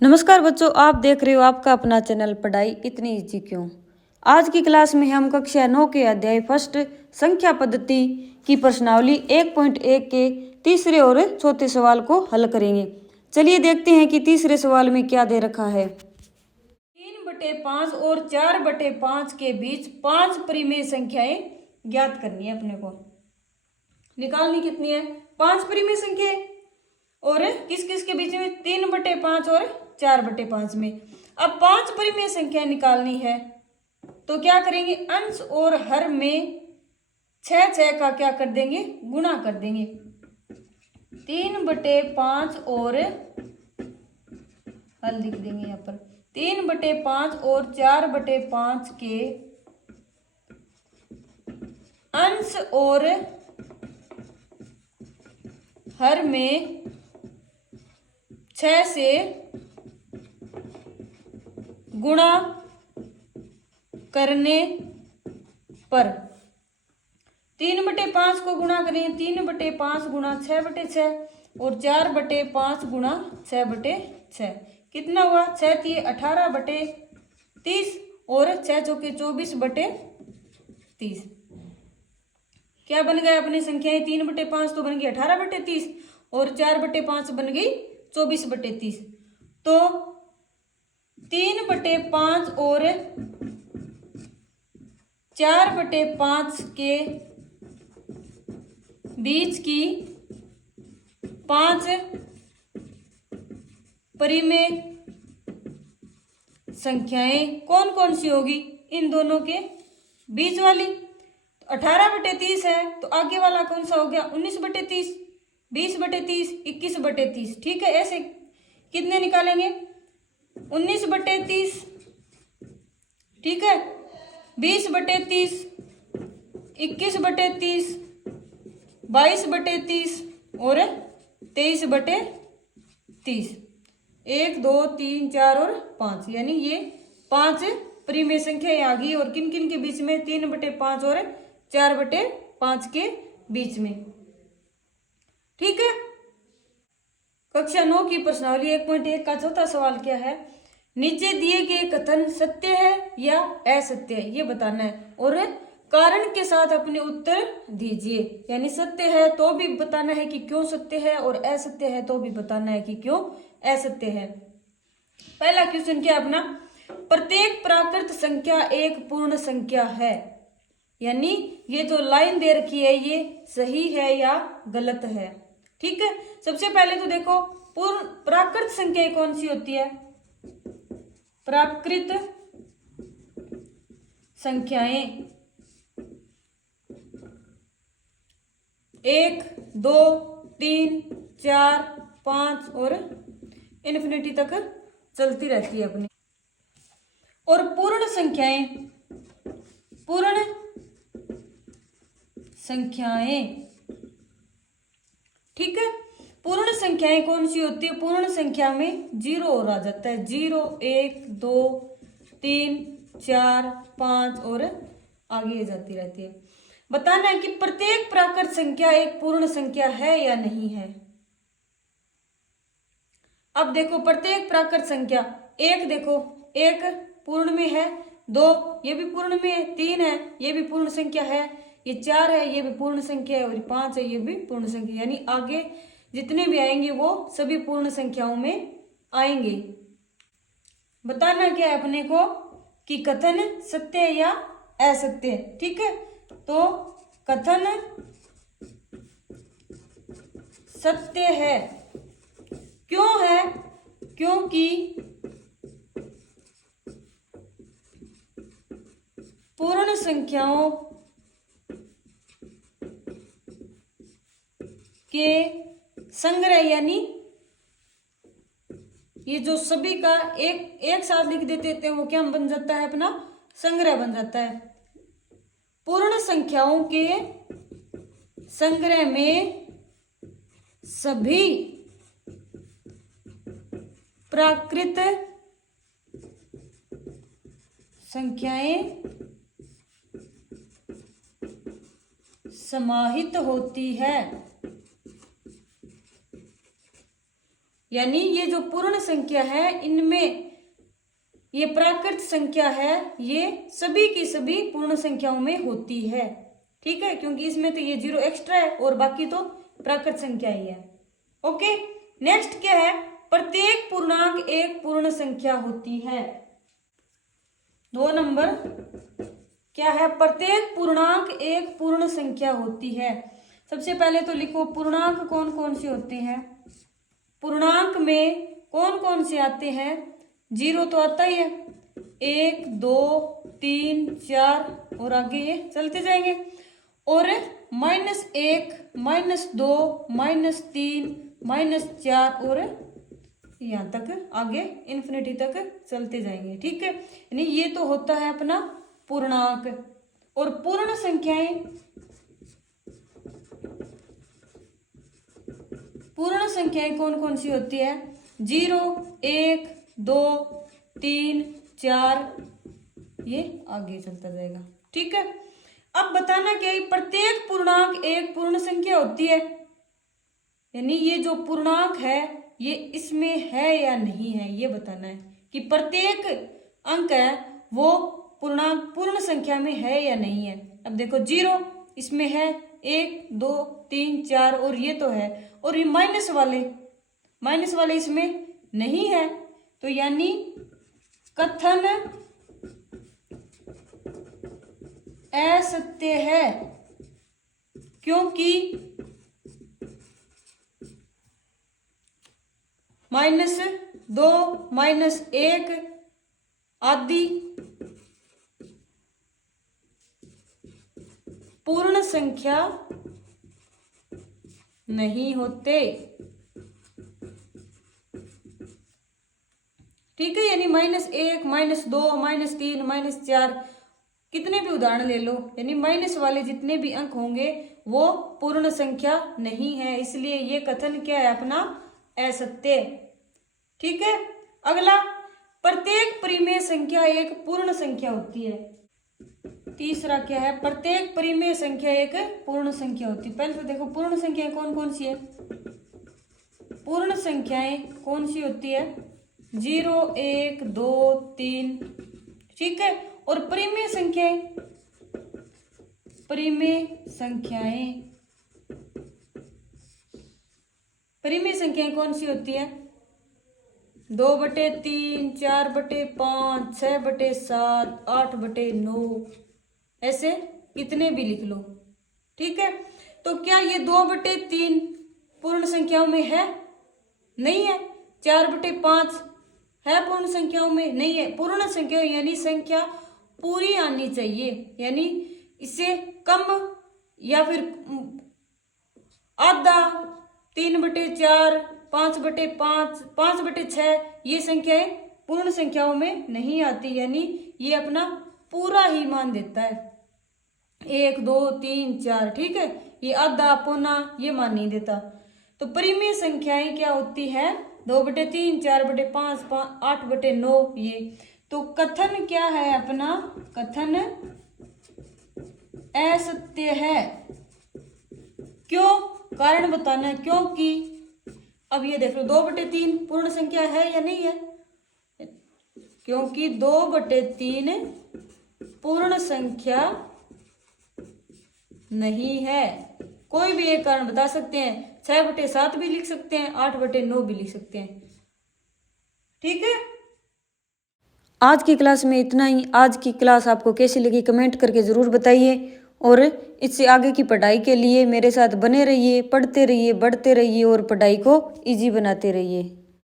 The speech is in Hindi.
नमस्कार बच्चों, आप देख रहे हो आपका अपना चैनल पढ़ाई इतनी इजी क्यों। आज की क्लास में हम कक्षा 9 के अध्याय फर्स्ट संख्या पद्धति की प्रश्नावली 1.1 के तीसरे और चौथे सवाल को हल करेंगे। चलिए देखते हैं कि तीसरे सवाल में क्या दे रखा है। 3/5 और 4/5 के बीच 5 परिमेय संख्याएं ज्ञात करनी है। अपने को निकालनी कितनी है? 5 परिमेय संख्या और किस किस के बीच में? 3/5 और 4/5 में। अब 5 परिमेय संख्या निकालनी है तो क्या करेंगे? अंश और हर में 6 का क्या कर देंगे? गुणा कर देंगे। 3/5 और हल लिख देंगे यहाँ पर। 3/5 और 4/5 के अंश और हर में 6 से गुणा करने पर 3/5 को गुणा करेंगे। 3/5 गुणा 6/6 और 4/5 गुणा 6/6 कितना हुआ? 6×3 18/30 और 6 चौके 24/30। क्या बन गया अपनी संख्याएं? 3/5 तो बन गई 18/30 और 4/5 बन गई 24/30। तो 3/5 और 4/5 के बीच की 5 परिमेय संख्याएं कौन कौन सी होगी? इन दोनों के बीच वाली। 18/30 है तो आगे वाला कौन सा हो गया? 19/30, 20/30, 21/30। ठीक है, ऐसे कितने निकालेंगे? 19/30, ठीक है, 20/30, 21/30, 22/30 और 23/30। 1 2 3 4 और 5, यानी ये 5 परिमेय संख्या आ गई। और किन किन के बीच में? 3/5 और 4/5 के बीच में। ठीक है। कक्षा 9 की प्रश्नावली 1.1 का चौथा सवाल क्या है? नीचे दिए गए कथन सत्य है या असत्य है ये बताना है और कारण के साथ अपने उत्तर दीजिए। यानी सत्य है तो भी बताना है कि क्यों सत्य है और असत्य है तो भी बताना है कि क्यों असत्य है। पहला क्वेश्चन क्या अपना? प्रत्येक प्राकृत संख्या एक पूर्ण संख्या है। यानी ये जो लाइन दे रखी है ये सही है या गलत है। ठीक है, सबसे पहले तो देखो पूर्ण प्राकृत संख्या कौन सी होती है? प्राकृत संख्याएं 1 2 3 4 5 और इन्फिनिटी तक चलती रहती है अपनी। और पूर्ण संख्याएं ठीक है, पूर्ण संख्याएं कौन सी होती है? पूर्ण संख्या में 0 और आ जाता है। 0 1 2 3 4 5 और आगे जाती रहती है। बताना है कि प्रत्येक प्राकृत संख्या एक पूर्ण संख्या है या नहीं है। अब देखो प्रत्येक प्राकृत संख्या, एक देखो, एक पूर्ण में है, 2 ये भी पूर्ण में है, 3 है ये भी पूर्ण संख्या है, ये 4 है ये भी पूर्ण संख्या है और 5 है ये भी पूर्ण संख्या। यानी आगे जितने भी आएंगे वो सभी पूर्ण संख्याओं में आएंगे। बताना क्या है अपने को कि कथन सत्य है या असत्य। ठीक है, तो कथन सत्य है। क्यों है? क्योंकि पूर्ण संख्याओं के संग्रह, यानी ये जो सभी का एक साथ लिख देते थे वो क्या बन जाता है? अपना संग्रह बन जाता है। पूर्ण संख्याओं के संग्रह में सभी प्राकृत संख्याएं समाहित होती है यानी ये जो पूर्ण संख्या है इनमें ये प्राकृत संख्या है, ये सभी की सभी पूर्ण संख्याओं में होती है। ठीक है, क्योंकि इसमें तो ये 0 एक्स्ट्रा है और बाकी तो प्राकृत संख्या ही है। ओके, नेक्स्ट क्या है, प्रत्येक पूर्णांक एक पूर्ण संख्या होती है। 2 नंबर क्या है, प्रत्येक पूर्णांक एक पूर्ण संख्या होती है। सबसे पहले तो लिखो पूर्णांक कौन कौन से होते हैं। पूर्णांक में कौन कौन से आते हैं, 0 तो आता ही है, 1 2 3 4 और आगे ये चलते जाएंगे, और -1 -2 -3 -4 और यहाँ तक आगे इन्फिनिटी तक चलते जाएंगे। ठीक है, यानी ये तो होता है अपना पूर्णांक। और पूर्ण संख्याएं कौन कौन सी होती है, 0 1 2 3 4, ये आगे चलता जाएगा। ठीक है, अब बताना क्या है, प्रत्येक पूर्णांक एक पूर्ण संख्या होती है, यानी ये जो पूर्णांक है ये इसमें है या नहीं है, ये बताना है कि प्रत्येक अंक है वो पूर्णांक पूर्ण संख्या में है या नहीं है। अब देखो 0 इसमें है, 1 2 3 4 और ये तो है, और ये माइनस वाले इसमें नहीं है, तो यानी कथन असत्य है, क्योंकि -2 -1 आदि पूर्ण संख्या नहीं होते। ठीक है, यानी -1 -2 -3 -4 कितने भी उदाहरण ले लो, यानी माइनस वाले जितने भी अंक होंगे वो पूर्ण संख्या नहीं है, इसलिए ये कथन क्या है अपना असत्य। ठीक है, अगला, प्रत्येक परिमेय संख्या एक पूर्ण संख्या होती है। तीसरा क्या है, प्रत्येक परिमेय संख्या एक पूर्ण संख्या होती है। पहले तो देखो पूर्ण संख्याएं कौन कौन सी है, पूर्ण संख्याएं कौन सी होती है, 0 1 2 3। ठीक है, और परिमेय संख्याएं कौन सी होती है, 2/3 4/5 6/7 8/9, ऐसे कितने भी लिख लो। ठीक है, तो क्या ये 2/3 पूर्ण संख्याओं में है, नहीं है। 4/5 है पूर्ण संख्याओं में, नहीं है। पूर्ण संख्या यानी संख्या पूरी आनी चाहिए, यानी इससे कम या फिर आधा, 3/4 5/5 5/6 ये संख्याएं पूर्ण संख्याओं में नहीं आती, यानी ये अपना पूरा ही मान देता है, 1 2 3 4। ठीक है, ये आधा पौना ये मान नहीं देता। तो परिमेय संख्याएं क्या होती है, 2/3 4/5 8/9 ये। तो कथन क्या है अपना, कथन असत्य है। क्यों, कारण बताना है, क्योंकि अब ये देख लो 2/3 पूर्ण संख्या है या नहीं है, क्योंकि 2/3 पूर्ण संख्या नहीं है। कोई भी एक कारण बता सकते हैं, 6/7 भी लिख सकते हैं, 8/9 भी लिख सकते हैं। ठीक है, आज की क्लास में इतना ही। आज की क्लास आपको कैसी लगी कमेंट करके ज़रूर बताइए, और इससे आगे की पढ़ाई के लिए मेरे साथ बने रहिए, पढ़ते रहिए, बढ़ते रहिए और पढ़ाई को इजी बनाते रहिए।